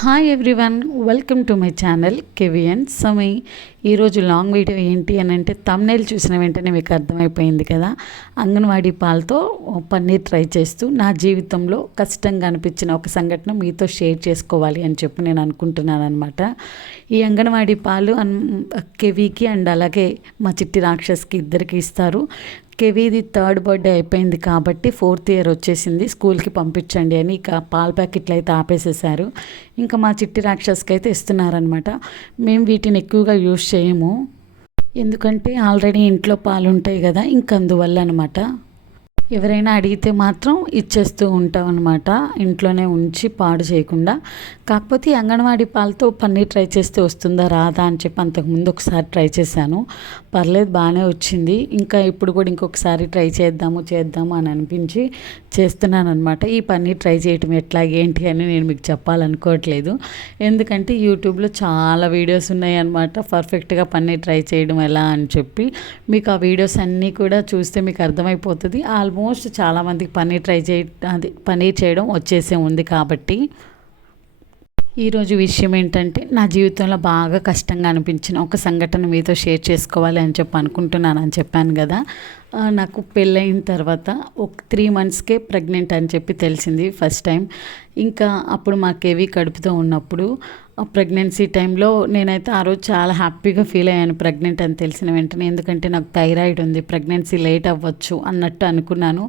Hi everyone, welcome to my channel KVN Samay. ఈరోజు long video ఏంటి అని అంటే థంబ్నెయిల్ చూసిన వెంటనే మీకు అర్థమైపోయింది కదా. అంగన్వాడీ పాలతో పన్నీర్ ట్రై చేస్తూ నా జీవితంలో కష్టంగా అనిపించిన ఒక సంఘటన మీతో షేర్ చేసుకోవాలి అని చెప్పి నేను అనుకుంటున్నాను అనమాట. ఈ అంగన్వాడీ పాలు కెవీకి అండ్ అలాగే మా చిట్టి రాక్షస్కి ఇద్దరికి ఇస్తారు. కెవీది 3rd బర్త్డే అయిపోయింది కాబట్టి 4th ఇయర్ వచ్చేసింది, స్కూల్కి పంపించండి అని ఇక పాల ప్యాకెట్లు అయితే ఆపేసేసారు. ఇంకా మా చిట్టి రాక్షస్కి అయితే ఇస్తున్నారనమాట. మేము వీటిని ఎక్కువగా యూజ్ చేయము, ఎందుకంటే ఆల్రెడీ ఇంట్లో పాలు ఉంటాయి కదా, ఇంక అందువల్ల అనమాట. ఎవరైనా అడిగితే మాత్రం ఇచ్చేస్తూ ఉంటాం అనమాట, ఇంట్లోనే ఉంచి పాడు చేయకుండా. కాకపోతే అంగన్వాడీ పాలతో పన్నీర్ ట్రై చేస్తే వస్తుందా రాదా అని చెప్పి అంతకుముందు ఒకసారి ట్రై చేశాను, పర్లేదు బాగానే వచ్చింది. ఇంకా ఇప్పుడు కూడా ఇంకొకసారి ట్రై చేద్దాము అని అనిపించి చేస్తున్నాను అనమాట. ఈ పన్నీర్ ట్రై చేయటం ఎట్లా ఏంటి అని నేను మీకు చెప్పాలనుకోవట్లేదు, ఎందుకంటే యూట్యూబ్లో చాలా వీడియోస్ ఉన్నాయి అనమాట పర్ఫెక్ట్గా పన్నీర్ ట్రై చేయడం ఎలా అని చెప్పి. మీకు ఆ వీడియోస్ అన్నీ కూడా చూస్తే మీకు అర్థమైపోతుంది. ఆల్మోస్ట్ చాలామందికి పన్నీర్ చేయడం వచ్చేసే ఉంది కాబట్టి. ఈరోజు విషయం ఏంటంటే, నా జీవితంలో బాగా కష్టంగా అనిపించిన ఒక సంఘటన మీతో షేర్ చేసుకోవాలి అని చెప్పి అనుకుంటున్నాను అని చెప్పాను కదా. నాకు పెళ్ళయిన తర్వాత ఒక 3 monthsకే ప్రెగ్నెంట్ అని చెప్పి తెలిసింది ఫస్ట్ టైం. ఇంకా అప్పుడు మా కేవీ కడుపుతో ఉన్నప్పుడు ప్రెగ్నెన్సీ టైంలో నేనైతే ఆ రోజు చాలా హ్యాపీగా ఫీల్ అయ్యాను ప్రెగ్నెంట్ అని తెలిసిన వెంటనే. ఎందుకంటే నాకు థైరాయిడ్ ఉంది, ప్రెగ్నెన్సీ లేట్ అవ్వచ్చు అన్నట్టు అనుకున్నాను.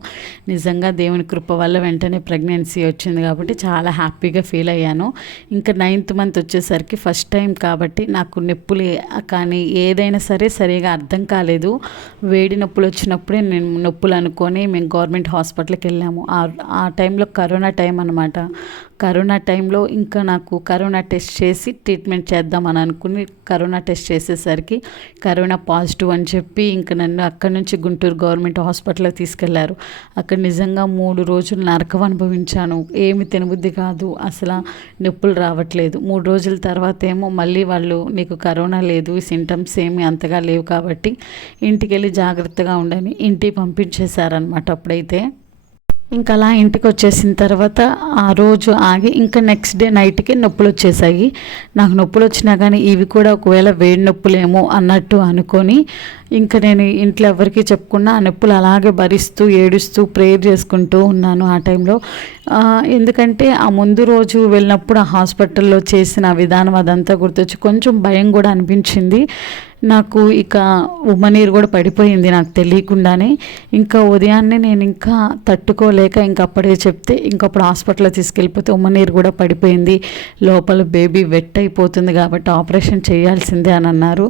నిజంగా దేవుని కృప వల్ల వెంటనే ప్రెగ్నెన్సీ వచ్చింది కాబట్టి చాలా హ్యాపీగా ఫీల్ అయ్యాను. ఇంకా 9th month వచ్చేసరికి ఫస్ట్ టైం కాబట్టి నాకు నొప్పులు కానీ ఏదైనా సరే సరిగా అర్థం కాలేదు. వేడి నొప్పులు వచ్చినప్పుడే నేను నొప్పులు అనుకొని మేము గవర్నమెంట్ హాస్పిటల్కి వెళ్ళాము. ఆ టైంలో కరోనా టైం అనమాట. కరోనా టైంలో ఇంకా నాకు కరోనా టెస్ట్ చేసి ట్రీట్మెంట్ చేద్దామని అనుకుని కరోనా టెస్ట్ చేసేసరికి కరోనా పాజిటివ్ అని చెప్పి ఇంకా నన్ను అక్కడి నుంచి గుంటూరు గవర్నమెంట్ హాస్పిటల్కి తీసుకెళ్లారు. అక్కడ నిజంగా 3 రోజులు నరకం అనుభవించాను. ఏమి తినబుద్ధి కాదు, అసలు నొప్పులు రావట్లేదు. 3 రోజుల తర్వాత ఏమో మళ్ళీ వాళ్ళు నీకు కరోనా లేదు, సింటమ్స్ ఏమి అంతగా లేవు కాబట్టి ఇంటికి వెళ్ళి జాగ్రత్తగా ఉండని ఇంటికి పంపించేశారనమాట. అప్పుడైతే ఇంకా అలా ఇంటికి వచ్చేసిన తర్వాత ఆ రోజు ఆగి ఇంకా నెక్స్ట్ డే నైట్కి నొప్పులు వచ్చేసాయి. నాకు నొప్పులు వచ్చినా కానీ ఇవి కూడా ఒకవేళ వేడి నొప్పులేమో అన్నట్టు అనుకొని ఇంకా నేను ఇంట్లో ఎవరికి చెప్పకుండా ఆ నొప్పులు అలాగే భరిస్తూ ఏడుస్తూ ప్రేయర్ చేసుకుంటూ ఉన్నాను ఆ టైంలో. ఎందుకంటే ఆ ముందు రోజు వెళ్ళినప్పుడు ఆ హాస్పిటల్లో చేసిన విధానం అదంతా గుర్తొచ్చి కొంచెం భయం కూడా అనిపించింది నాకు. ఇక ఉమ్మనీరు కూడా పడిపోయింది నాకు తెలియకుండానే. ఇంకా ఉదయాన్నే నేను ఇంకా తట్టుకోలేక ఇంకా అప్పుడే చెప్తే ఇంకప్పుడు హాస్పిటల్లో తీసుకెళ్ళిపోతే ఉమ్మనీరు కూడా పడిపోయింది, లోపల బేబీ వెట్ అయిపోతుంది కాబట్టి ఆపరేషన్ చేయాల్సిందే అని అన్నారు.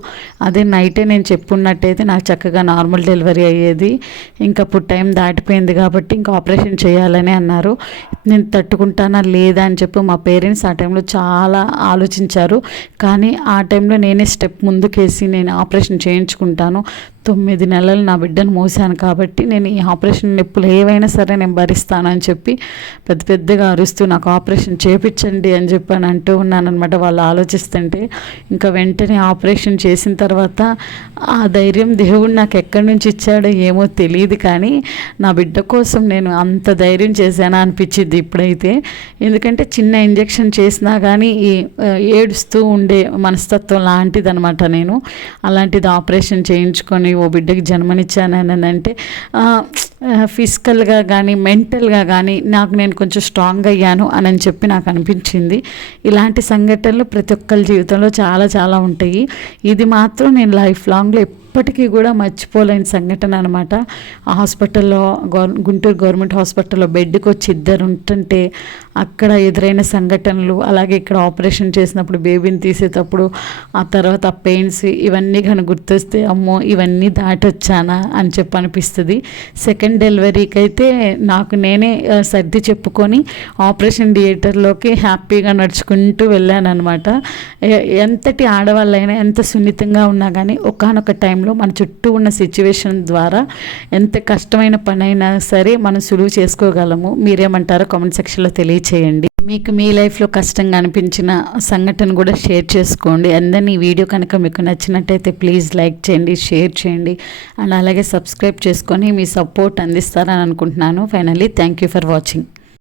అదే నైటే నేను చెప్పున్నట్టయితే నాకు చక్కగా నార్మల్ డెలివరీ అయ్యేది. ఇంకప్పుడు టైం దాటిపోయింది కాబట్టి ఇంకా ఆపరేషన్ చేయాలని అన్నారు. నేను తట్టుకుంటానా లేదా అని చెప్పి మా పేరెంట్స్ ఆ టైంలో చాలా ఆలోచించారు. కానీ ఆ టైంలో నేనే స్టెప్ ముందుకేసి నేను ఆపరేషన్ చేయించుకుంటాను. 9 నెలలు నా బిడ్డను మోసాను కాబట్టి నేను ఈ ఆపరేషన్ నొప్పులు ఏవైనా సరే నేను భరిస్తాను అని చెప్పి పెద్దగా అరుస్తూ నాకు ఆపరేషన్ చేయించండి అని చెప్పి అని అంటూ ఉన్నానమాట. వాళ్ళు ఆలోచిస్తుంటే ఇంకా వెంటనే ఆపరేషన్ చేసిన తర్వాత ఆ ధైర్యం దేవుడు నాకు ఎక్కడి నుంచి ఇచ్చాడో ఏమో తెలియదు, కానీ నా బిడ్డ కోసం నేను అంత ధైర్యం చేశానా అనిపించింది ఇప్పుడైతే. ఎందుకంటే చిన్న ఇంజెక్షన్ చేసినా కానీ ఏడుస్తూ ఉండే మనస్తత్వం లాంటిది అనమాట నేను. అలాంటిది ఆపరేషన్ చేయించుకొని ఓ బిడ్డకి జన్మనిచ్చానని అంటే ఫిజికల్గా కానీ మెంటల్గా కానీ నేను కొంచెం స్ట్రాంగ్ అయ్యాను అని చెప్పి నాకు అనిపించింది. ఇలాంటి సంఘటనలు ప్రతి ఒక్కరి జీవితంలో చాలా చాలా ఉంటాయి. ఇది మాత్రం నేను లైఫ్ లాంగ్లో ఎప్పటికీ కూడా మర్చిపోలేని సంఘటన అనమాట. ఆ హాస్పిటల్లో గుంటూరు గవర్నమెంట్ హాస్పిటల్లో బెడ్కి వచ్చి 2 ఉంటుంటే అక్కడ ఎదురైన సంఘటనలు, అలాగే ఇక్కడ ఆపరేషన్ చేసినప్పుడు బేబీని తీసేటప్పుడు ఆ తర్వాత ఆ పెయిన్స్ ఇవన్నీ కానీ గుర్తొస్తే అమ్మో ఇవన్నీ దాటొచ్చానా అని చెప్పి అనిపిస్తుంది. సెకండ్ డెలివరీకి అయితే నాకు నేనే సర్ది చెప్పుకొని ఆపరేషన్ థియేటర్లోకి హ్యాపీగా నడుచుకుంటూ వెళ్ళాను అనమాట. ఎంతటి ఆడవాళ్ళైనా ఎంత సున్నితంగా ఉన్నా కానీ ఒకానొక టైంలో మన చుట్టూ ఉన్న సిచ్యువేషన్ ద్వారా ఎంత కష్టమైన పని అయినా సరే మనం సులువు చేసుకోగలము. మీరేమంటారో కామెంట్ సెక్షన్లో తెలియచేయండి. మీకు మీ లైఫ్లో కష్టంగా అనిపించిన సంఘటన కూడా షేర్ చేసుకోండి. అందరినీ ఈ వీడియో కనుక మీకు నచ్చినట్టయితే ప్లీజ్ లైక్ చేయండి, షేర్ చేయండి అండ్ అలాగే సబ్స్క్రైబ్ చేసుకొని మీ సపోర్ట్ అందిస్తారని అనుకుంటున్నాను. Finally thank you for watching.